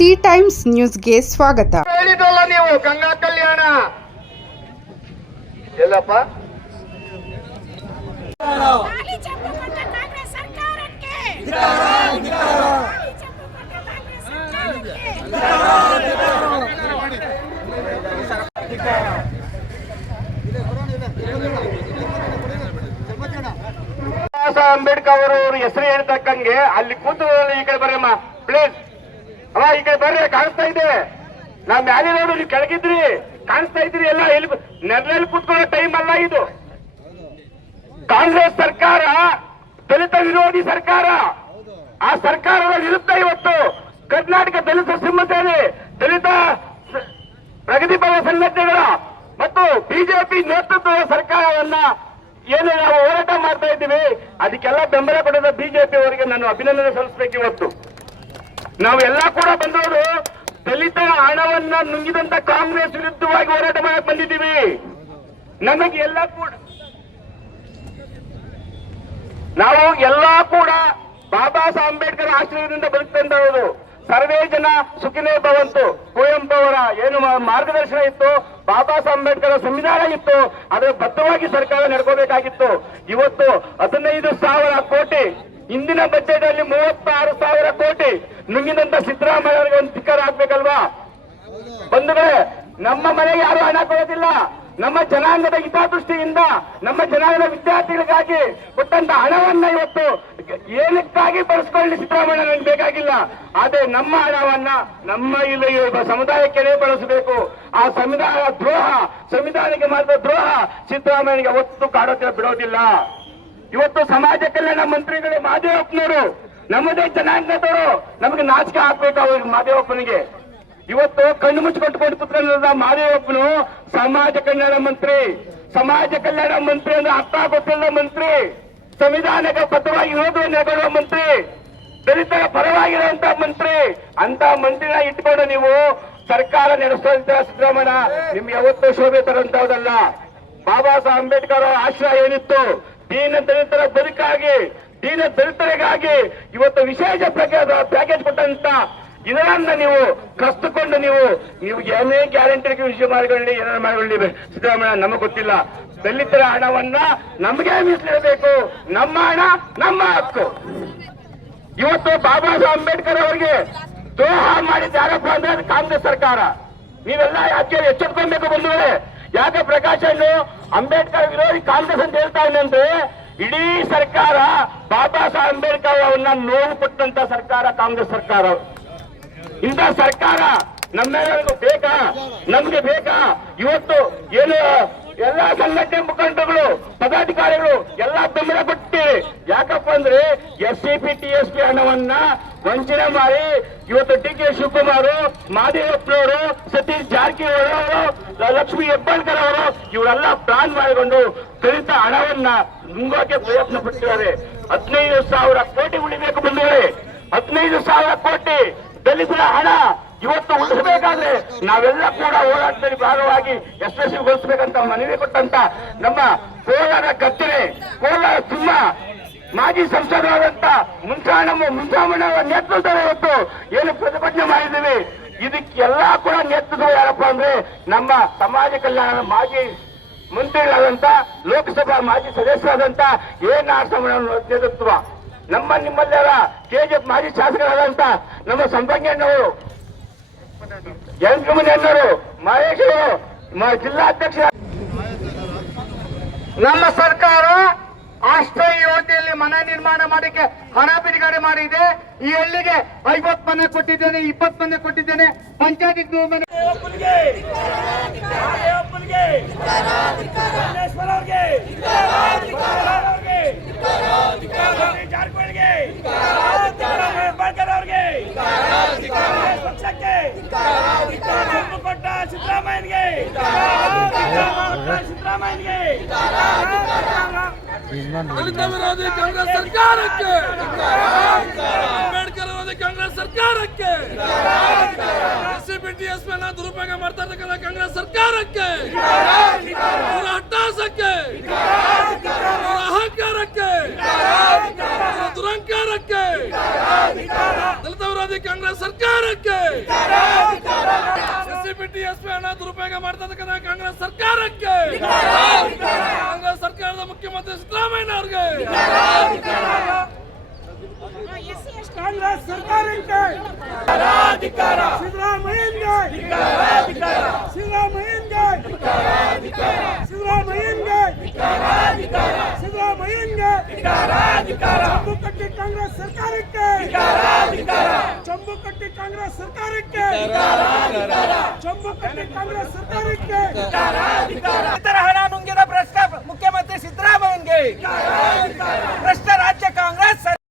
C times ನ್ಯೂಸ್ಗೆ ಸ್ವಾಗತ. ಹೇಳಿದಲ್ಲ ನೀವು ಗಂಗಾ ಕಲ್ಯಾಣ ಎಲ್ಲಪ್ಪ ಅಂಬೇಡ್ಕರ್ ಅವರು ಹೆಸರು ಹೇಳ್ತಕ್ಕಂಗೆ ಅಲ್ಲಿ ಕೂತು ಈ ಕಡೆ ಬರ್ರಮ್ಮ ಪ್ಲೀಸ್. ಅವ ಈ ಕಡೆ ಬರ್ರಿ, ಕಾಣಿಸ್ತಾ ಇದೆ. ನಾವ್ ಮ್ಯಾಲೆ ನೋಡು, ನೀವು ಕೆಳಗಿದ್ರಿ ಕಾಣಿಸ್ತಾ ಇದ್ರಿ ಎಲ್ಲ. ಎಲ್ಲಿ ನೆರಳಲ್ಲಿ ಕೂತ್ಕೊಳ್ಳೋ ಟೈಮ್ ಅಲ್ಲ ಇದು. ಕಾಂಗ್ರೆಸ್ ಸರ್ಕಾರ ದಲಿತ ವಿರೋಧಿ ಸರ್ಕಾರ. ಆ ಸರ್ಕಾರದ ವಿರುದ್ಧ ಇವತ್ತು ಕರ್ನಾಟಕ ದಲಿತ ಸಿಂಹಸೇನೆ, ದಲಿತ ಪ್ರಗತಿಪರ ಸಂಘಟನೆಗಳ ಮತ್ತು ಬಿಜೆಪಿ ನೇತೃತ್ವದ ಸರ್ಕಾರವನ್ನ ಏನು ನಾವು ಹೋರಾಟ ಮಾಡ್ತಾ ಇದ್ದೀವಿ, ಅದಕ್ಕೆಲ್ಲ ಬೆಂಬಲ ಕೊಡದ ಬಿಜೆಪಿ ಅವರಿಗೆ ನಾನು ಅಭಿನಂದನೆ ಸಲ್ಲಿಸಬೇಕು. ಇವತ್ತು ನಾವೆಲ್ಲ ಕೂಡ ಬಂದವರು ದಲಿತರ ಹಣವನ್ನ ನುಂಗಿದಂತ ಕಾಂಗ್ರೆಸ್ ವಿರುದ್ಧವಾಗಿ ಹೋರಾಟ ಮಾಡಕ್ ಬಂದಿದ್ದೀವಿ. ನಮಗೆ ಎಲ್ಲ ಕೂಡ ನಾವು ಎಲ್ಲ ಕೂಡ ಬಾಬಾ ಸಾಹೇಬ್ ಅಂಬೇಡ್ಕರ್ ಆಶ್ರಯದಿಂದ ಬದುಕ್ತಂದವರು. ಸರ್ವೇ ಜನ ಸುಖಿನೇ ಭವಂತು ಕುವೆಂಪು ಅವರ ಏನು ಮಾರ್ಗದರ್ಶನ ಇತ್ತು, ಬಾಬಾ ಸಾಹೇಬ್ ಅಂಬೇಡ್ಕರ್ ಸಂವಿಧಾನ ಇತ್ತು, ಅದರ ಬದ್ಧವಾಗಿ ಸರ್ಕಾರ ನಡ್ಕೋಬೇಕಾಗಿತ್ತು. ಇವತ್ತು 15,000 ಕೋಟಿ, ಇಂದಿನ ಬಜೆಟ್ ಅಲ್ಲಿ 36,000 ಕೋಟಿ ನುಂಗಿದಂತ ಸಿದ್ದರಾಮಯ್ಯ ಅವರಿಗೆ ಒಂದು ಧಿಕ್ಕಾರ ಆಗ್ಬೇಕಲ್ವಾ ಬಂಧುಗಳೇ? ನಮ್ಮ ಮನೆಗೆ ಯಾರು ಹಣ ಕೊಡೋದಿಲ್ಲ. ನಮ್ಮ ಜನಾಂಗದ ಹಿತದೃಷ್ಟಿಯಿಂದ, ನಮ್ಮ ಜನಾಂಗದ ವಿದ್ಯಾರ್ಥಿಗಳಿಗಾಗಿ ಕೊಟ್ಟಂತ ಹಣವನ್ನ ಇವತ್ತು ಏನಕ್ಕಾಗಿ ಬಳಸ್ಕೊಳ್ಳಿ ಸಿದ್ದರಾಮಯ್ಯ ನನಗೆ ಬೇಕಾಗಿಲ್ಲ. ಆದ್ರೆ ನಮ್ಮ ಹಣವನ್ನ ನಮ್ಮ ಇಲ್ಲಿ ಸಮುದಾಯಕ್ಕೆ ಬಳಸಬೇಕು. ಆ ಸಂವಿಧಾನ ದ್ರೋಹ, ಸಂವಿಧಾನಕ್ಕೆ ಮಾಡಿದ ದ್ರೋಹ ಸಿದ್ದರಾಮಯ್ಯನಿಗೆ ಒತ್ತು ಕಾಡೋದಿಲ್ಲ, ಬಿಡೋದಿಲ್ಲ. ಇವತ್ತು ಸಮಾಜ ಕಲ್ಯಾಣ ಮಂತ್ರಿಗಳು ಮಾದೇವಪ್ಪನವರು, ನಮ್ಮದೇ ಜನಾಂಗದವರು, ನಮಗೆ ನಾಚಿಕೆ ಹಾಕ್ಬೇಕು ಅವ್ರಿಗೆ ಮಾದೇವಪ್ಪನಿಗೆ. ಇವತ್ತು ಕಣ್ಣು ಮುಚ್ಚಿಕೊಟ್ಟುಕೊಂಡು ಕೂತ್ಕೊಂಡಿದ್ದ ಮಾದೇವಪ್ಪನು ಸಮಾಜ ಕಲ್ಯಾಣ ಮಂತ್ರಿ. ಸಮಾಜ ಕಲ್ಯಾಣ ಮಂತ್ರಿ ಅಂದ್ರೆ ಅರ್ಥ ಗೊತ್ತಿಲ್ಲ ಮಂತ್ರಿ, ಸಂವಿಧಾನಕ್ಕೆ ಬದ್ಧವಾಗಿ ವಿರೋಧವನ್ನು ನೆರವೇರುವ ಮಂತ್ರಿ, ದಲಿತರ ಪರವಾಗಿರುವಂತ ಮಂತ್ರಿ. ಅಂತ ಮಂತ್ರಿನ ಇಟ್ಕೊಂಡು ನೀವು ಸರ್ಕಾರ ನಡೆಸ್ತಾ ಇದ್ದೀರಾ ಸಿದ್ದರಾಮಯ್ಯ, ನಿಮ್ಗೆ ಯಾವತ್ತೂ ಶೋಭೆ ತರುವಂತಹದಲ್ಲ. ಬಾಬಾ ಸಾಹೇಬ್ ಅಂಬೇಡ್ಕರ್ ಆಶ್ರಯ ಏನಿತ್ತು, ದೀನ ದಲಿತರ ಬದುಕಾಗಿ, ದೀನ ದಲಿತರಿಗಾಗಿ ಇವತ್ತು ವಿಶೇಷ ಪ್ಯಾಕೇಜ್ ಕೊಟ್ಟಂತ ಇದನ್ನ ನೀವು ಕಷ್ಟಕೊಂಡು ನೀವು ಏನೇ ಗ್ಯಾರಂಟಿ ವಿಷಯ ಮಾಡಿಕೊಳ್ಳಿ, ಏನಾದ್ರು ಮಾಡಿಕೊಳ್ಳಿ ಸಿದ್ದರಾಮಯ್ಯ, ನಮಗೆ ಗೊತ್ತಿಲ್ಲ. ದಲಿತರ ಹಣವನ್ನ ನಮಗೆ ಮೀಸಲಿಡಬೇಕು. ನಮ್ಮ ಹಣ ನಮ್ಮ ಹಕ್ಕು. ಇವತ್ತು ಬಾಬಾ ಸಾಹೇಬ್ ಅಂಬೇಡ್ಕರ್ ಅವರಿಗೆ ದ್ರೋಹ ಮಾಡಿದ ಯಾರಪ್ಪ ಅಂದ್ರೆ ಅದು ಕಾಂಗ್ರೆಸ್ ಸರ್ಕಾರ. ನೀವೆಲ್ಲ ಯಾಕೆ ಎಚ್ಚೆತ್ಕೊಳ್ಬೇಕು ಬಂಧುಗಳೇ? ಯಾಕೆ ಪ್ರಕಾಶ್ ಅಂಬೇಡ್ಕರ್ ವಿರೋಧಿ ಕಾಂಗ್ರೆಸ್ ಅಂತ ಹೇಳ್ತಾ ಇದ್ದಂದ್ರೆ, ಇಡೀ ಸರ್ಕಾರ ಬಾಬಾ ಸಾಹೇಬ್ ಅಂಬೇಡ್ಕರ್ ಅವನ್ನ ನೋವು ಕೊಟ್ಟಂತ ಸರ್ಕಾರ ಕಾಂಗ್ರೆಸ್ ಸರ್ಕಾರ. ಇಂಥ ಸರ್ಕಾರ ನಮ್ಮೆಲ್ಲರಿಗೂ ಬೇಕಾ? ನಮ್ಗೆ ಬೇಕಾ? ಇವತ್ತು ಏನು ಎಲ್ಲಾ ಸಂಘಟನೆ ಮುಖಂಡರುಗಳು, ಪದಾಧಿಕಾರಿಗಳು ಎಲ್ಲ ಬೆಂಬಲ ಕೊಟ್ಟಿದೆ. ಯಾಕಪ್ಪ ಅಂದ್ರೆ SCP TSP ಹಣವನ್ನ ವಂಚನೆ ಮಾಡಿ ಇವತ್ತು DK ಶಿವಕುಮಾರ್, ಮಾದೇವಪ್ಪನವರು, ಸತೀಶ್ ಜಾರಕಿಹೊಳಿ ಅವರು, ಲಕ್ಷ್ಮೀ ಹೆಬ್ಬಾಳ್ಕರ್ ಅವರು ಇವರೆಲ್ಲ ಪ್ಲಾನ್ ಮಾಡಿಕೊಂಡು ದಲಿತ ಹಣವನ್ನ ನುಂಗೋಕೆ ಪ್ರಯತ್ನ ಪಟ್ಟಿದ್ದಾರೆ. 15,000 ಕೋಟಿ ಉಳಿಬೇಕು ಬಂದವರೆ. 15,000 ಕೋಟಿ ದಲಿತರ ಹಣ ಇವತ್ತು ಉಳಿಸಬೇಕಾದ್ರೆ ನಾವೆಲ್ಲ ಕೂಡ ಹೋರಾಟದಲ್ಲಿ ಭಾಗವಾಗಿ ಯಶಸ್ವಿಗೊಳಿಸಬೇಕಂತ ಮನವಿ ಕೊಟ್ಟಂತ ನಮ್ಮ ಕೋಲಾರ ಕತ್ತರೆ, ಕೋಲಾರ ಸಿಂಹ, ಮಾಜಿ ಸಂಸದರಾದಂತ ಮುಂಚಾಮಣ್ಣ ನೇತೃತ್ವ ಇವತ್ತು ಏನು ಪ್ರತಿಭಟನೆ ಮಾಡಿದ್ದೀವಿ. ಇದಕ್ಕೆಲ್ಲ ಕೂಡ ನೇತೃತ್ವ ಯಾರಪ್ಪ ಅಂದ್ರೆ ನಮ್ಮ ಸಮಾಜ ಕಲ್ಯಾಣ ಮಾಜಿ ಮಂತ್ರಿಗಳಾದಂತ, ಲೋಕಸಭಾ ಮಾಜಿ ಸದಸ್ಯರಾದಂತ ನೇತೃತ್ವ, ನಮ್ಮ ನಿಮ್ಮಲ್ಲೆಲ್ಲ KGF ಮಾಜಿ ಶಾಸಕರಾದಂತ ನಮ್ಮ ಸಂಪಂಗಣ್ಣವರು, ಯಂಕಮಣ್ಣವರು, ಮಹೇಶ್ ಅವರು, ಜಿಲ್ಲಾಧ್ಯಕ್ಷ. ನಮ್ಮ ಸರ್ಕಾರ ಆಶ್ರಯ ಯೋಜನೆಯಲ್ಲಿ ಮನೆ ನಿರ್ಮಾಣ ಮಾಡಕ್ಕೆ ಹಣ ಬಿಡುಗಡೆ ಮಾಡಿದೆ. ಈ ಹಳ್ಳಿಗೆ 50 ಮನೆ ಕೊಟ್ಟಿದ್ದೇನೆ, 20 ಮನೆ ಕೊಟ್ಟಿದ್ದೇನೆ. ಪಂಚಾಯತ್ ಮನೆ ಸಿದ್ದರಾಮಯ್ಯನಿಗೆ ದಲಿತ ವಿರೋಧಿ ಕಾಂಗ್ರೆಸ್ ಸರ್ಕಾರಕ್ಕೆ, ಅಂಬೇಡ್ಕರ್ ವಿರೋಧಿ ಕಾಂಗ್ರೆಸ್ ಸರ್ಕಾರಕ್ಕೆ, SCP TSP ದುರುಪಯೋಗ ಮಾಡ್ತಾ ಇರ್ತಕ್ಕಂಥ ಕಾಂಗ್ರೆಸ್ ಸರ್ಕಾರಕ್ಕೆ, ಅವರ ಹಠಾಸಕ್ಕೆ, ಅವರ ಅಹಂಕಾರಕ್ಕೆ, ದುರಂಕಾರಕ್ಕೆ ದಲಿತ ವಿರೋಧಿ ಕಾಂಗ್ರೆಸ್ ಸರ್ಕಾರಕ್ಕೆ ಎಸ್ಸಿಬಿಟಿ ಎಸ್ಪಿ ಹಣ ದುರುಪಯೋಗ ಮಾಡ್ತಕ್ಕಂಥ ಕಾಂಗ್ರೆಸ್ ಸರ್ಕಾರಕ್ಕೆ ಕಾಂಗ್ರೆಸ್ ಸರ್ಕಾರದ ಮುಖ್ಯಮಂತ್ರಿ ಸಿದ್ದರಾಮಯ್ಯ ಅವರಿಗೆ ಕಾಂಗ್ರೆಸ್ ಸರ್ಕಾರಕ್ಕೆ ಸಿದ್ದರಾಮಯ್ಯಗೆ ಚಂಬುಕಟ್ಟಿ ಕಾಂಗ್ರೆಸ್ ಸರ್ಕಾರಕ್ಕೆ ಚಂಬುಕಟ್ಟಿ ಕಾಂಗ್ರೆಸ್ ಸರ್ಕಾರಕ್ಕೆ ಚಂಬುಕಟ್ಟಿ ಕಾಂಗ್ರೆಸ್ ಸರ್ಕಾರಕ್ಕೆ ಇತರ ಹಣ ನುಂಗಿದ ಭ್ರಷ್ಟ ಮುಖ್ಯಮಂತ್ರಿ ಸಿದ್ದರಾಮಯ್ಯಗೆ ಭ್ರಷ್ಟ ರಾಜ್ಯ ಕಾಂಗ್ರೆಸ್